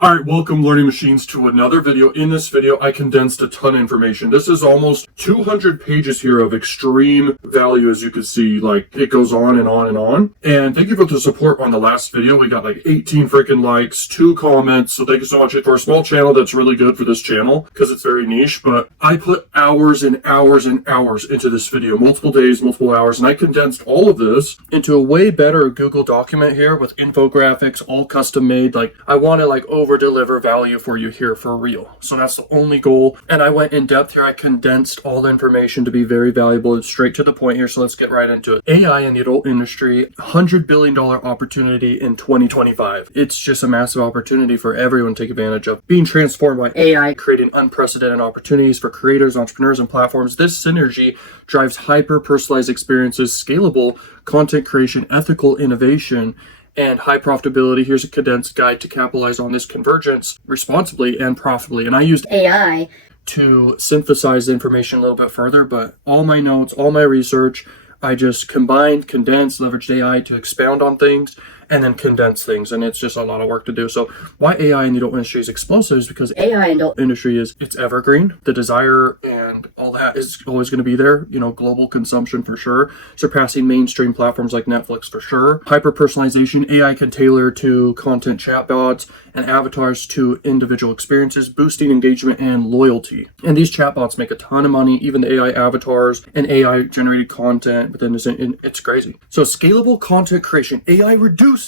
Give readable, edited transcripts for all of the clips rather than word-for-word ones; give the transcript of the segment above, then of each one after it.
Alright, welcome Learning Machines to another video. In this video, I condensed a ton of information. This is almost 200 pages here of extreme value, as you can see. Like, it goes on and on and on. And thank you for the support on the last video. We got like 18 freaking likes, 2 comments. So thank you so much for a small channel. That's really good for this channel because it's very niche. But I put hours and hours and hours into this video, multiple days, multiple hours. And I condensed all of this into a way better Google document here with infographics, all custom made. Like, I want to over deliver value for you here for real. So that's the only goal. And I went in depth here. I condensed all the information to be very valuable and straight to the point here. So let's get right into it. AI in the adult industry, $100 billion opportunity in 2025. It's just a massive opportunity for everyone to take advantage of. Being transformed by AI, creating unprecedented opportunities for creators, entrepreneurs, and platforms. This synergy drives hyper-personalized experiences, scalable content creation, ethical innovation, and high profitability. Here's a condensed guide to capitalize on this convergence responsibly and profitably. And I used AI to synthesize the information a little bit further, but all my notes, all my research, I just combined, condensed, leveraged AI to expound on things and then condense things. And it's just a lot of work to do. So why AI in the adult industry is explosive is because AI in the adult industry it's evergreen. The desire and all that is always going to be there. Global consumption for sure. Surpassing mainstream platforms like Netflix for sure. Hyper personalization. AI can tailor to content chatbots and avatars to individual experiences, boosting engagement and loyalty. And these chatbots make a ton of money, even the AI avatars and AI generated content, but then it's crazy. So scalable content creation. AI reduces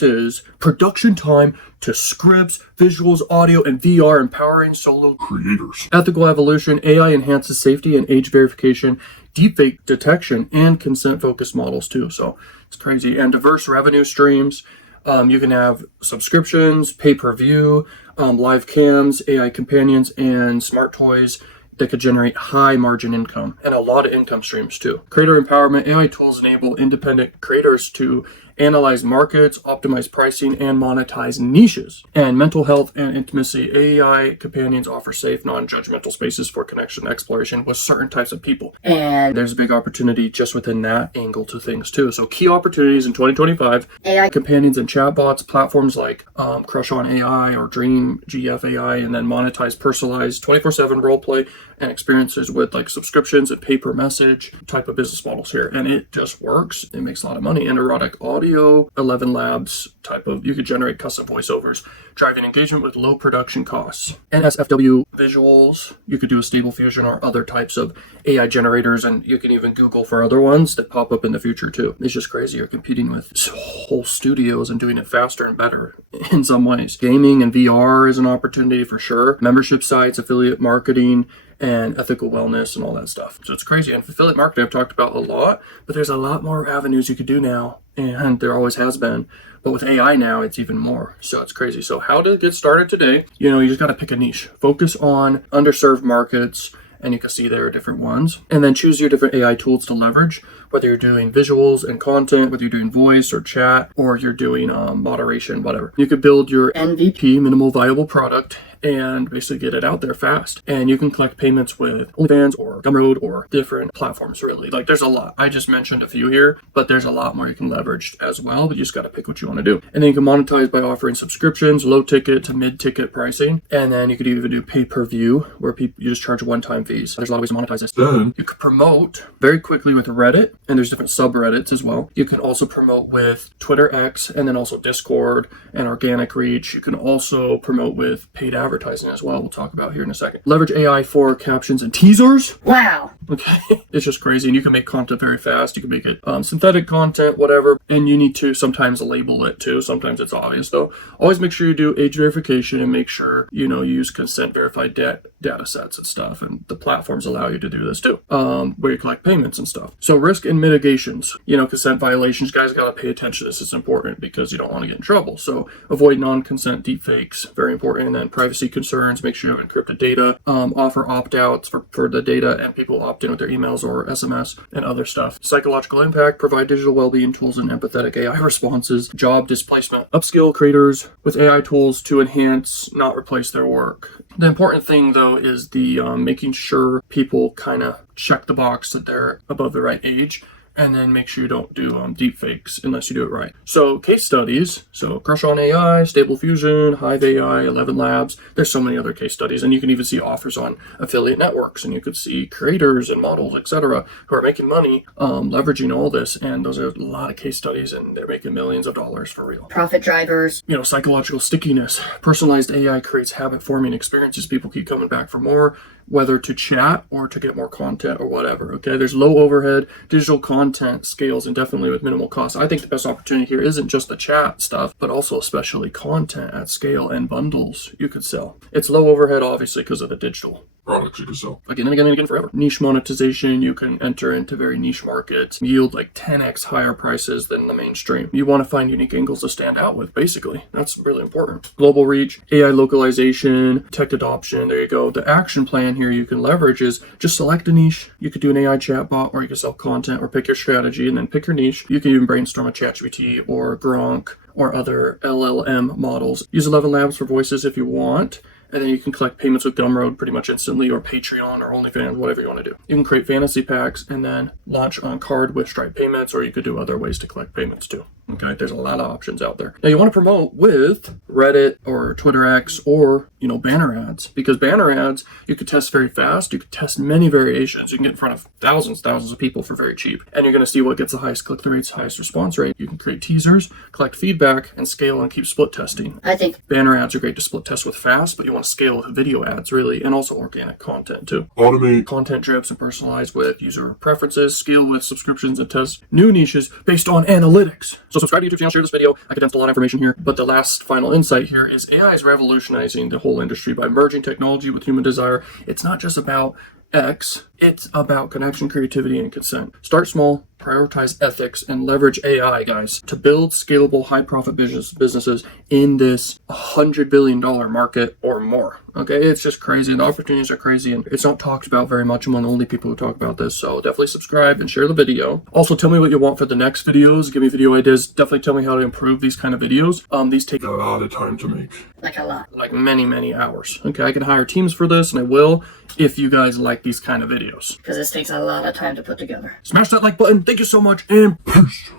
production time to scripts, visuals, audio, and VR, empowering solo creators. Ethical evolution. AI enhances safety and age verification, deepfake detection, and consent-focused models too. So it's crazy. And diverse revenue streams. You can have subscriptions, pay-per-view, live cams, AI companions, and smart toys that could generate high margin income and a lot of income streams too. Creator empowerment. AI tools enable independent creators to analyze markets, optimize pricing, and monetize niches. And mental health and intimacy. AI companions offer safe, non-judgmental spaces for connection and exploration with certain types of people. And there's a big opportunity just within that angle to things too. So key opportunities in 2025, AI companions and chatbots, platforms like Crush on AI or Dream GF AI, and then monetize personalized 24/7 roleplay and experiences with subscriptions and pay-per-message type of business models here. And it just works. It makes a lot of money. And erotic audio, 11 Labs type of, you could generate custom voiceovers, driving engagement with low production costs. NSFW visuals, you could do a Stable Fusion or other types of AI generators, and you can even Google for other ones that pop up in the future too. It's just crazy. You're competing with whole studios and doing it faster and better in some ways. Gaming and VR is an opportunity for sure. Membership sites, affiliate marketing, and ethical wellness and all that stuff. So it's crazy. And affiliate marketing I've talked about a lot, but there's a lot more avenues you could do now, and there always has been. But with AI now, it's even more. So it's crazy. So how to get started today? You just got to pick a niche. Focus on underserved markets, and you can see there are different ones. And then choose your different AI tools to leverage, whether you're doing visuals and content, whether you're doing voice or chat, or you're doing moderation, whatever. You could build your MVP, minimal viable product, and basically get it out there fast. And you can collect payments with OnlyFans or Gumroad or different platforms, really. There's a lot. I just mentioned a few here, but there's a lot more you can leverage as well, but you just got to pick what you want to do. And then you can monetize by offering subscriptions, low ticket to mid ticket pricing. And then you could even do pay-per-view, where you just charge one-time fees. There's a lot of ways to monetize this. Then you could promote very quickly with Reddit, and there's different subreddits as well. You can also promote with Twitter X, and then also Discord and organic reach. You can also promote with paid advertising as well. We'll talk about here in a second. Leverage AI for captions and teasers. Wow. Okay. It's just crazy. And you can make content very fast. You can make it synthetic content, whatever. And you need to sometimes label it too. Sometimes it's obvious though. Always make sure you do age verification and make sure, you use consent verified data sets and stuff. And the platforms allow you to do this too, where you collect payments and stuff. So risk and mitigations, consent violations, guys got to pay attention to this. It's important because you don't want to get in trouble. So avoid non-consent deepfakes, very important. And then privacy concerns, make sure you have encrypted data, offer opt-outs for the data and people opt in with their emails or SMS and other stuff. Psychological impact, provide digital well-being tools and empathetic AI responses. Job displacement, upskill creators with AI tools to enhance, not replace their work. The important thing though is the making sure people kind of check the box that they're above the right age and then make sure you don't do deep fakes unless you do it right. So case studies, so Crush on AI, Stable Fusion, Hive AI, 11 Labs, there's so many other case studies, and you can even see offers on affiliate networks, and you could see creators and models, etc., who are making money leveraging all this, and those are a lot of case studies, and they're making millions of dollars for real. Profit drivers. You know, psychological stickiness. Personalized AI creates habit-forming experiences. People keep coming back for more, whether to chat or to get more content or whatever. Okay, there's low overhead, digital content scales indefinitely with minimal cost. I think the best opportunity here isn't just the chat stuff, but also especially content at scale and bundles you could sell. It's low overhead, obviously, because of the digital products you can sell. Again and again and again forever. Niche monetization, you can enter into very niche markets, yield like 10x higher prices than the mainstream. You want to find unique angles to stand out with, basically. That's really important. Global reach, AI localization, tech adoption, there you go. The action plan here you can leverage is just select a niche. You could do an AI chatbot, or you can sell content, or pick your strategy and then pick your niche. You can even brainstorm a ChatGPT or Gronk or other LLM models. Use 11 Labs for voices if you want. And then you can collect payments with Gumroad pretty much instantly, or Patreon or OnlyFans, whatever you want to do. You can create fantasy packs and then launch on card with Stripe payments, or you could do other ways to collect payments too. Okay, there's a lot of options out there. Now you want to promote with Reddit or Twitter X or, banner ads, because banner ads, you could test very fast. You could test many variations. You can get in front of thousands of people for very cheap. And you're going to see what gets the highest click-through rates, highest response rate. You can create teasers, collect feedback, and scale and keep split testing. I think Banner ads are great to split test with fast, but you want to scale with video ads really, and also organic content too. Automate Content drips and personalize with user preferences, scale with subscriptions, and test new niches based on analytics. So subscribe to the YouTube channel, share this video. I condensed a lot of information here, but the last final insight here is AI is revolutionizing the whole industry by merging technology with human desire. It's not just about X, it's about connection, creativity, and consent. Start small, prioritize ethics, and leverage AI, guys, to build scalable, high-profit businesses in this $100 billion market or more. Okay, it's just crazy. The opportunities are crazy, and it's not talked about very much. I'm one of the only people who talk about this, so definitely subscribe and share the video. Also, tell me what you want for the next videos. Give me video ideas. Definitely tell me how to improve these kind of videos. These take a lot of time to make. like a lot. like many hours. Okay, I can hire teams for this, and I will if you guys like these kind of videos. Because this takes a lot of time to put together. Smash that like button. Thank you so much, and peace.